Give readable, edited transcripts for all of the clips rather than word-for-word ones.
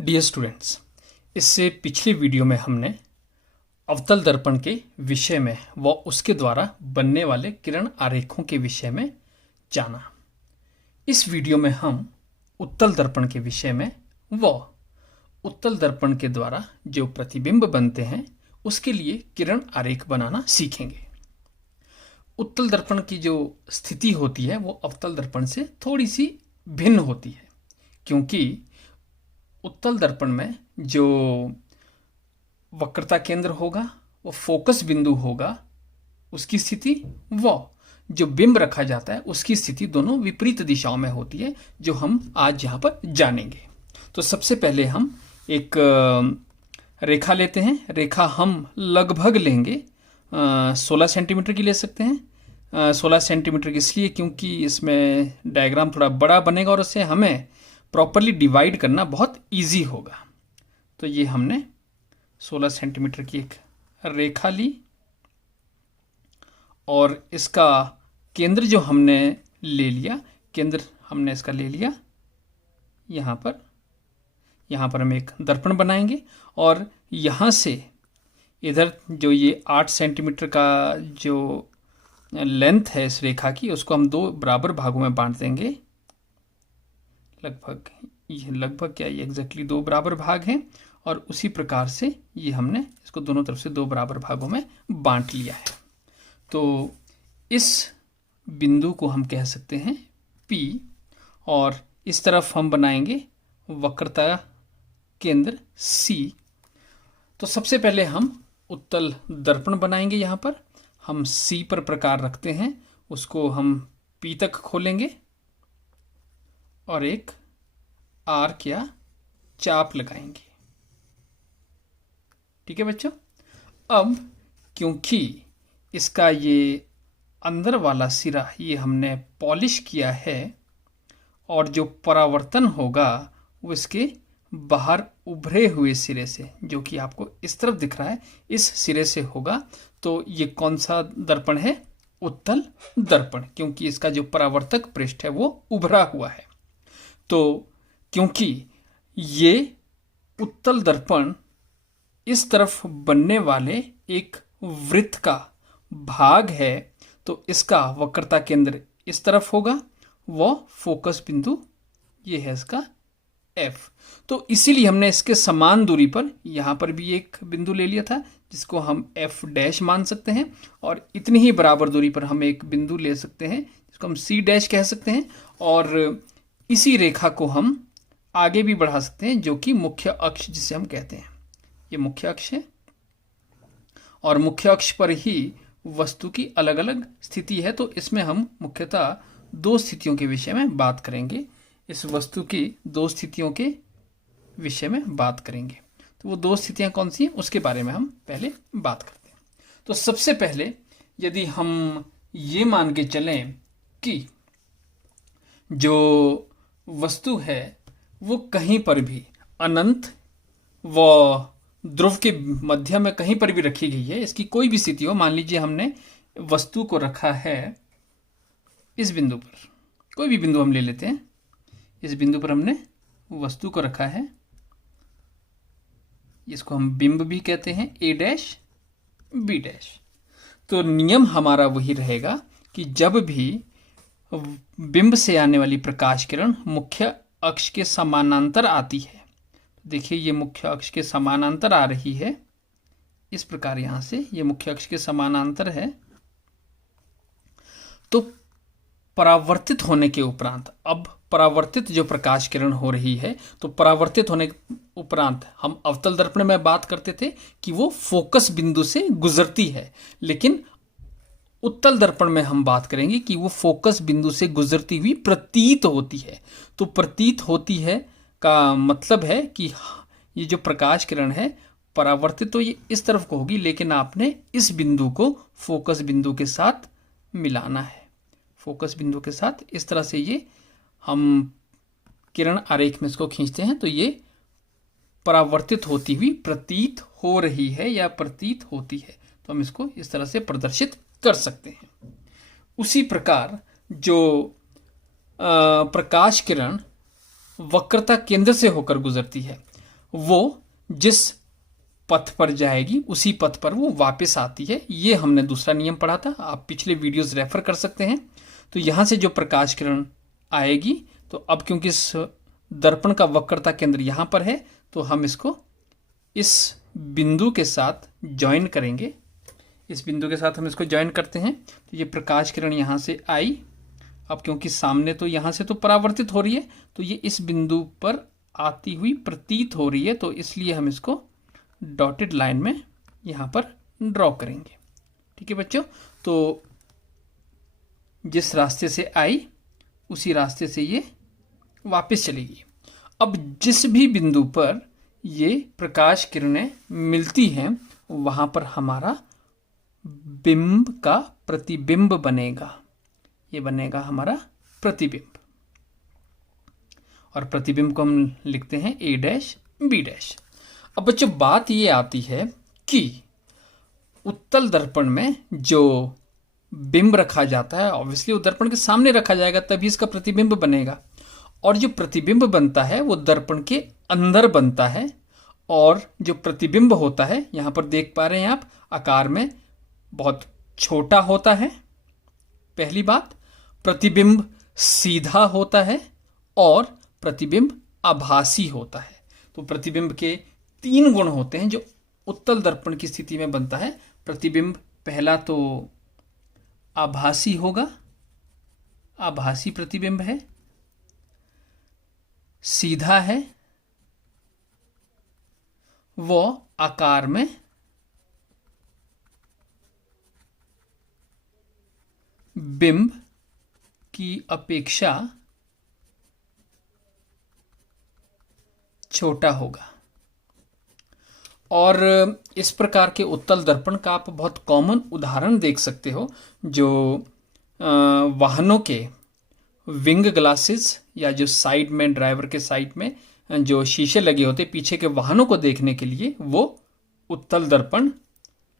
Dear students, इससे पिछली video में हमने अवतल दर्पण के विषय में व उसके द्वारा बनने वाले किरण आरेखों के विषय में जाना। इस वीडियो में हम उत्तल दर्पण के विषय में व उत्तल दर्पण के द्वारा जो प्रतिबिंब बनते हैं उसके लिए किरण आरेख बनाना सीखेंगे। उत्तल दर्पण की जो स्थिति होती है वो अवतल दर्पण से थोड़ी सी भिन्न होती है, क्योंकि उत्तल दर्पण में जो वक्रता केंद्र होगा वो फोकस बिंदु होगा, उसकी स्थिति व जो बिंब रखा जाता है उसकी स्थिति दोनों विपरीत दिशाओं में होती है, जो हम आज यहाँ पर जानेंगे। तो सबसे पहले हम एक रेखा लेते हैं। रेखा हम लगभग लेंगे 16 सेंटीमीटर की ले सकते हैं। 16 सेंटीमीटर की इसलिए क्योंकि इसमें डायग्राम थोड़ा बड़ा बनेगा और उससे हमें प्रॉपरली डिवाइड करना बहुत इजी होगा। तो ये हमने 16 सेंटीमीटर की एक रेखा ली और इसका केंद्र जो हमने ले लिया, केंद्र हमने इसका ले लिया यहाँ पर हम एक दर्पण बनाएंगे और यहाँ से इधर जो ये 8 सेंटीमीटर का जो लेंथ है इस रेखा की, उसको हम 2 बराबर भागों में बांट देंगे। लगभग क्या ये एग्जैक्टली 2 बराबर भाग हैं और उसी प्रकार से ये हमने इसको दोनों तरफ से 2 बराबर भागों में बांट लिया है। तो इस बिंदु को हम कह सकते हैं P और इस तरफ हम बनाएंगे वक्रता केंद्र C। तो सबसे पहले हम उत्तल दर्पण बनाएंगे। यहाँ पर हम C पर प्रकार रखते हैं, उसको हम P तक खोलेंगे और एक आर्क या चाप लगाएंगे। ठीक है बच्चों। अब क्योंकि इसका ये अंदर वाला सिरा ये हमने पॉलिश किया है और जो परावर्तन होगा वो इसके बाहर उभरे हुए सिरे से, जो कि आपको इस तरफ दिख रहा है, इस सिरे से होगा। तो ये कौन सा दर्पण है? उत्तल दर्पण, क्योंकि इसका जो परावर्तक पृष्ठ है वो उभरा हुआ है। तो क्योंकि ये उत्तल दर्पण इस तरफ बनने वाले एक वृत्त का भाग है, तो इसका वक्रता केंद्र इस तरफ होगा, वो फोकस बिंदु ये है इसका F। तो इसीलिए हमने इसके समान दूरी पर यहाँ पर भी एक बिंदु ले लिया था जिसको हम F डैश मान सकते हैं, और इतनी ही बराबर दूरी पर हम एक बिंदु ले सकते हैं जिसको हम C डैश कह सकते हैं, और इसी रेखा को हम आगे भी बढ़ा सकते हैं, जो कि मुख्य अक्ष जिसे हम कहते हैं। ये मुख्य अक्ष है और मुख्य अक्ष पर ही वस्तु की अलग अलग स्थिति है। तो इसमें हम मुख्यतः 2 स्थितियों के विषय में बात करेंगे। इस वस्तु की 2 स्थितियों के विषय में बात करेंगे। तो वो 2 स्थितियां कौन सी हैं उसके बारे में हम पहले बात करते हैं। तो सबसे पहले यदि हम ये मान के चलें कि जो वस्तु है वो कहीं पर भी अनंत व ध्रुव के मध्य में कहीं पर भी रखी गई है, इसकी कोई भी स्थिति हो। मान लीजिए हमने वस्तु को रखा है इस बिंदु पर, कोई भी बिंदु हम ले लेते हैं। इस बिंदु पर हमने वस्तु को रखा है, इसको हम बिंब भी कहते हैं, A डैश B डैश। तो नियम हमारा वही रहेगा कि जब भी बिंब से आने वाली प्रकाश किरण मुख्य अक्ष के समानांतर आती है, देखिए ये मुख्य अक्ष के समानांतर आ रही है, इस प्रकार यहां से ये मुख्य अक्ष के समानांतर है। तो परावर्तित होने के उपरांत, अब परावर्तित जो प्रकाश किरण हो रही है, तो परावर्तित होने के उपरांत हम अवतल दर्पण में बात करते थे कि वो फोकस बिंदु से गुजरती है, लेकिन उत्तल दर्पण में हम बात करेंगे कि वो फोकस बिंदु से गुजरती हुई प्रतीत होती है। तो प्रतीत होती है का मतलब है कि ये जो प्रकाश किरण है परावर्तित तो ये इस तरफ को होगी, लेकिन आपने इस बिंदु को फोकस बिंदु के साथ मिलाना है। फोकस बिंदु के साथ इस तरह से ये हम किरण आरेख में इसको खींचते हैं, तो ये परावर्तित होती हुई प्रतीत हो रही है या प्रतीत होती है। तो हम इसको इस तरह से प्रदर्शित कर सकते हैं। उसी प्रकार जो प्रकाश किरण वक्रता केंद्र से होकर गुजरती है, वो जिस पथ पर जाएगी उसी पथ पर वो वापस आती है। ये हमने दूसरा नियम पढ़ा था, आप पिछले वीडियोस रेफर कर सकते हैं। तो यहां से जो प्रकाश किरण आएगी, तो अब क्योंकि इस दर्पण का वक्रता केंद्र यहां पर है, तो हम इसको इस बिंदु के साथ ज्वाइन करेंगे। इस बिंदु के साथ हम इसको ज्वाइन करते हैं। तो ये प्रकाश किरण यहां से आई, अब क्योंकि सामने तो यहां से तो परावर्तित हो रही है, तो ये इस बिंदु पर आती हुई प्रतीत हो रही है, तो इसलिए हम इसको डॉटेड लाइन में यहां पर ड्रॉ करेंगे। ठीक है बच्चों, तो जिस रास्ते से आई उसी रास्ते से ये वापस चलेगी। अब जिस भी बिंदु पर ये प्रकाश किरणें मिलती हैं वहां पर हमारा बिंब का प्रतिबिंब बनेगा। ये बनेगा हमारा प्रतिबिंब, और प्रतिबिंब को हम लिखते हैं A डैश B डैश। अब बच्चों बात ये आती है कि उत्तल दर्पण में जो बिंब रखा जाता है, ऑब्वियसली वो दर्पण के सामने रखा जाएगा, तभी इसका प्रतिबिंब बनेगा। और जो प्रतिबिंब बनता है वो दर्पण के अंदर बनता है, और जो प्रतिबिंब होता है यहां पर देख पा रहे हैं आप, आकार में बहुत छोटा होता है। पहली बात, प्रतिबिंब सीधा होता है और प्रतिबिंब आभासी होता है। तो प्रतिबिंब के 3 गुण होते हैं जो उत्तल दर्पण की स्थिति में बनता है। प्रतिबिंब पहला तो आभासी होगा, आभासी प्रतिबिंब है, सीधा है, वो आकार में बिंब की अपेक्षा छोटा होगा। और इस प्रकार के उत्तल दर्पण का आप बहुत कॉमन उदाहरण देख सकते हो, जो वाहनों के विंग ग्लासेस या जो साइड में, ड्राइवर के साइड में जो शीशे लगे होते हैं पीछे के वाहनों को देखने के लिए, वो उत्तल दर्पण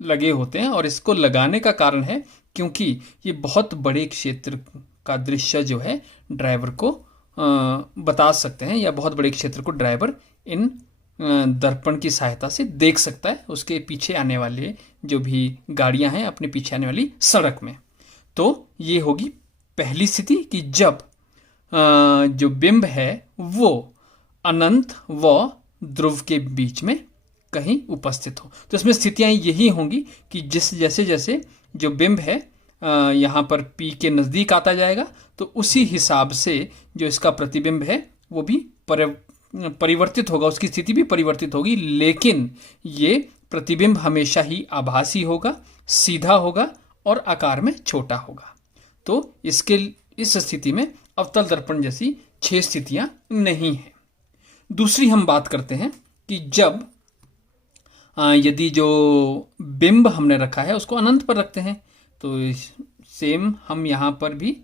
लगे होते हैं। और इसको लगाने का कारण है क्योंकि ये बहुत बड़े क्षेत्र का दृश्य जो है ड्राइवर को बता सकते हैं, या बहुत बड़े क्षेत्र को ड्राइवर इन दर्पण की सहायता से देख सकता है उसके पीछे आने वाले जो भी गाड़ियां हैं अपने पीछे आने वाली सड़क में। तो ये होगी पहली स्थिति कि जब जो बिंब है वो अनंत व ध्रुव के बीच में कहीं उपस्थित हो। तो इसमें स्थितियां यही होंगी कि जैसे जैसे जो बिंब है यहाँ पर P के नज़दीक आता जाएगा, तो उसी हिसाब से जो इसका प्रतिबिंब है वो भी परिवर्तित होगा, उसकी स्थिति भी परिवर्तित होगी। लेकिन ये प्रतिबिंब हमेशा ही आभासी होगा, सीधा होगा और आकार में छोटा होगा। तो इस स्थिति में अवतल दर्पण जैसी 6 स्थितियां नहीं है। दूसरी हम बात करते हैं कि जब यदि जो बिंब हमने रखा है उसको अनंत पर रखते हैं, तो सेम हम यहाँ पर भी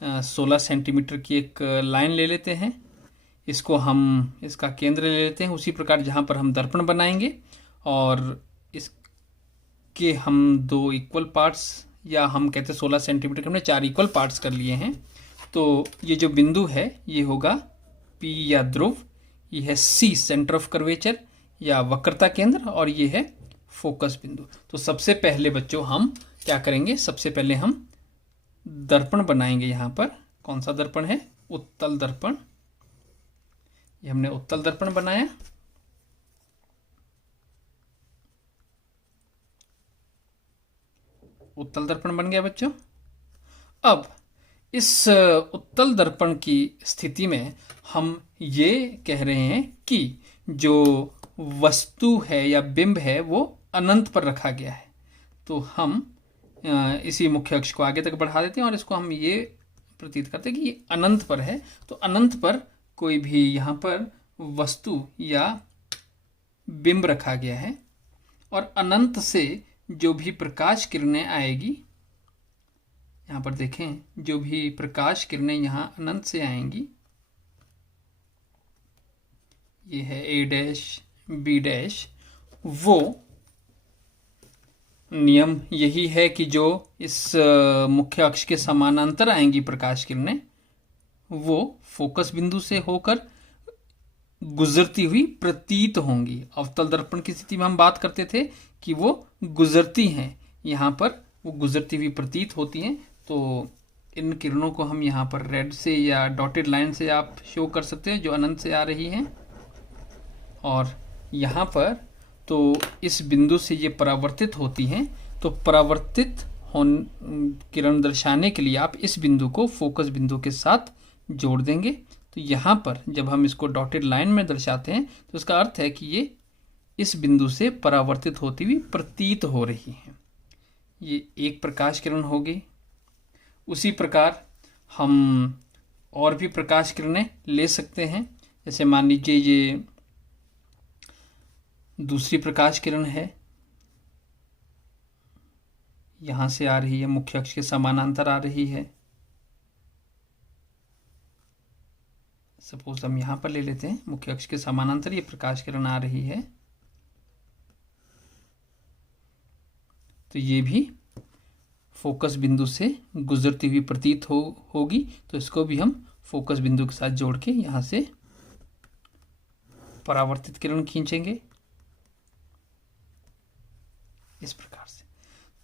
16 सेंटीमीटर की एक लाइन ले लेते हैं, इसको हम इसका केंद्र ले लेते हैं। उसी प्रकार जहाँ पर हम दर्पण बनाएंगे और इसके हम 2 इक्वल पार्ट्स, या हम कहते हैं 16 सेंटीमीटर के हमने 4 इक्वल पार्ट्स कर लिए हैं। तो ये जो बिंदु है ये होगा P या ध्रुव, ये है C सेंटर ऑफ कर्वेचर या वक्रता केंद्र, और ये है फोकस बिंदु। तो सबसे पहले बच्चों हम क्या करेंगे, सबसे पहले हम दर्पण बनाएंगे। यहाँ पर कौन सा दर्पण है, उत्तल दर्पण। ये हमने उत्तल दर्पण बनाया। उत्तल दर्पण बन गया बच्चों। अब इस उत्तल दर्पण की स्थिति में हम ये कह रहे हैं कि जो वस्तु है या बिंब है वो अनंत पर रखा गया है। तो हम इसी मुख्य अक्ष को आगे तक बढ़ा देते हैं और इसको हम ये प्रतीत करते हैं कि ये अनंत पर है। तो अनंत पर कोई भी यहाँ पर वस्तु या बिंब रखा गया है, और अनंत से जो भी प्रकाश किरणें आएगी, यहाँ पर देखें, जो भी प्रकाश किरणें यहाँ अनंत से आएंगी, ये है A डैश B डैश, वो नियम यही है कि जो इस मुख्य अक्ष के समानांतर आएंगी प्रकाश किरणें, वो फोकस बिंदु से होकर गुजरती हुई प्रतीत होंगी। अवतल दर्पण की स्थिति में हम बात करते थे कि वो गुजरती हैं, यहाँ पर वो गुजरती हुई प्रतीत होती हैं। तो इन किरणों को हम यहाँ पर रेड से या डॉटेड लाइन से आप शो कर सकते हैं जो अनंत से आ रही हैं। और यहाँ पर तो इस बिंदु से ये परावर्तित होती हैं, तो परावर्तित किरण दर्शाने के लिए आप इस बिंदु को फोकस बिंदु के साथ जोड़ देंगे। तो यहाँ पर जब हम इसको डॉटेड लाइन में दर्शाते हैं तो इसका अर्थ है कि ये इस बिंदु से परावर्तित होती हुई प्रतीत हो रही हैं। ये एक प्रकाश किरण होगी। उसी प्रकार हम और भी प्रकाश किरणें ले सकते हैं। जैसे मान लीजिए ये दूसरी प्रकाश किरण है, यहाँ से आ रही है, मुख्य अक्ष के समानांतर आ रही है। सपोज हम यहाँ पर ले लेते हैं, मुख्य अक्ष के समानांतर ये प्रकाश किरण आ रही है। तो ये भी फोकस बिंदु से गुजरती हुई प्रतीत होगी। तो इसको भी हम फोकस बिंदु के साथ जोड़ के यहाँ से परावर्तित किरण खींचेंगे इस प्रकार से।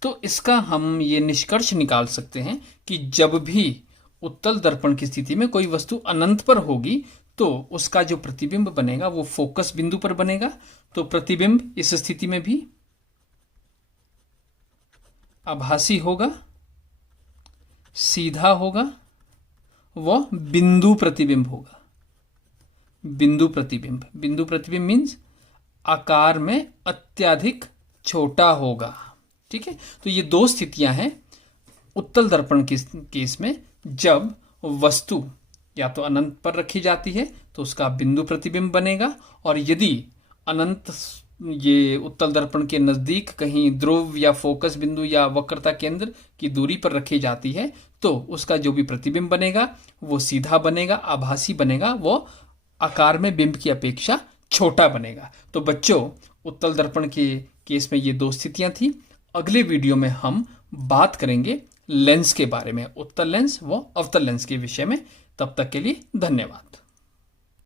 तो इसका हम ये निष्कर्ष निकाल सकते हैं कि जब भी उत्तल दर्पण की स्थिति में कोई वस्तु अनंत पर होगी तो उसका जो प्रतिबिंब बनेगा वो फोकस बिंदु पर बनेगा। तो प्रतिबिंब इस स्थिति में भी आभासी होगा, सीधा होगा, वह बिंदु प्रतिबिंब होगा। बिंदु प्रतिबिंब मीन्स आकार में अत्यधिक छोटा होगा। ठीक है, तो ये दो स्थितियां हैं उत्तल दर्पण के केस में। जब वस्तु या तो अनंत पर रखी जाती है तो उसका बिंदु प्रतिबिंब बनेगा, और यदि अनंत ये उत्तल दर्पण के नजदीक कहीं ध्रुव या फोकस बिंदु या वक्रता केंद्र की दूरी पर रखी जाती है तो उसका जो भी प्रतिबिंब बनेगा वो सीधा बनेगा, आभासी बनेगा, वो आकार में बिंब की अपेक्षा छोटा बनेगा। तो बच्चों, उत्तल दर्पण के केस में ये दो स्थितियां थी। अगले वीडियो में हम बात करेंगे लेंस के बारे में, उत्तल लेंस व अवतल लेंस के विषय में। तब तक के लिए धन्यवाद।